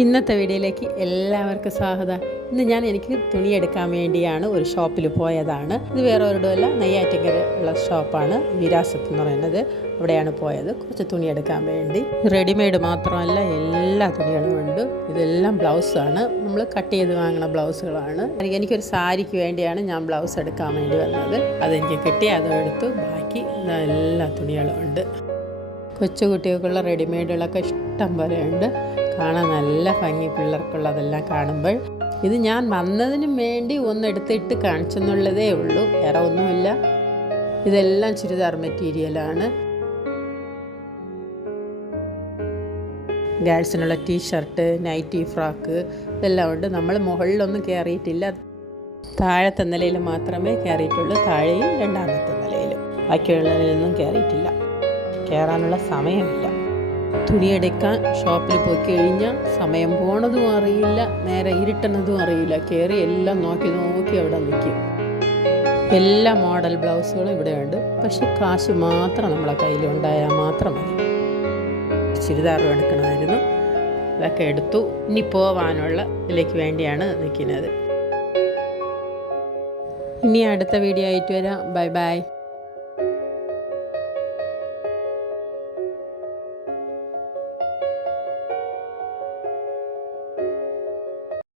ഇന്നത്തെ വീഡിയോയിലേക്ക് എല്ലാവർക്കും സ്വാഗതം. ഇന്ന് എനിക്ക് തുണിയെടുക്കാൻ വേണ്ടിയാണ് ഒരു ഷോപ്പിൽ പോയതാണ്. ഇത് വേറെ ഒരിടമല്ല, നെയ്യാറ്റിൻകര ഉള്ള ഷോപ്പാണ്, വിരാസത്ത് എന്ന് പറയുന്നത്. അവിടെയാണ് പോയത് കുറച്ച് തുണിയെടുക്കാൻ വേണ്ടി. റെഡിമെയ്ഡ് മാത്രമല്ല, എല്ലാ തുണികളും ഉണ്ട്. ഇതെല്ലാം ബ്ലൗസാണ്, നമ്മൾ കട്ട് ചെയ്ത് വാങ്ങുന്ന ബ്ലൗസുകളാണ്. എനിക്കൊരു സാരിക്ക് വേണ്ടിയാണ് ഞാൻ ബ്ലൗസ് എടുക്കാൻ വേണ്ടി വന്നത്. അതെനിക്ക് കിട്ടി, അതെടുത്തു. ബാക്കി എല്ലാ തുണികളും ഉണ്ട്. കൊച്ചു കുട്ടികൾക്കുള്ള റെഡിമെയ്ഡുകളൊക്കെ ഇഷ്ടം പോലെ ഉണ്ട്. കാണാൻ നല്ല ഭംഗി, പിള്ളേർക്കുള്ളതെല്ലാം കാണുമ്പോൾ. ഇത് ഞാൻ വന്നതിനും വേണ്ടി ഒന്നെടുത്തിട്ട് കാണിച്ചെന്നുള്ളതേ ഉള്ളൂ, വേറെ ഒന്നുമില്ല. ഇതെല്ലാം ചുരിദാർ മെറ്റീരിയലാണ്. ഗേൾസിനുള്ള ടീഷർട്ട്, നൈറ്റി, ഫ്രോക്ക് ഇതെല്ലാം ഉണ്ട്. നമ്മൾ മുകളിലൊന്നും കയറിയിട്ടില്ല, താഴത്തെ നിലയിൽ മാത്രമേ കയറിയിട്ടുള്ളൂ. താഴെയും രണ്ടാമത്തെ നിലയിലും, ബാക്കിയുള്ളതിലൊന്നും കയറിയിട്ടില്ല. കയറാനുള്ള സമയമില്ല. തുണിയെടുക്കാൻ ഷോപ്പിൽ പോയി കഴിഞ്ഞാൽ സമയം പോണതും അറിയില്ല, നേരെ ഇരുട്ടുന്നതും അറിയില്ല. കയറി എല്ലാം നോക്കി അവിടെ നിൽക്കും. എല്ലാ മോഡൽ ബ്ലൗസുകളും ഇവിടെയുണ്ട്. പക്ഷെ കാശ് മാത്രം നമ്മളെ കയ്യിലുണ്ടായാൽ മാത്രം മതി. ചുരിദാറും എടുക്കണമായിരുന്നു, അതൊക്കെ എടുത്തു. ഇനി പോവാനുള്ള ഇതിലേക്ക് വേണ്ടിയാണ് നിൽക്കുന്നത്. ഇനി അടുത്ത വീഡിയോ ആയിട്ട് വരാം. Bye bye.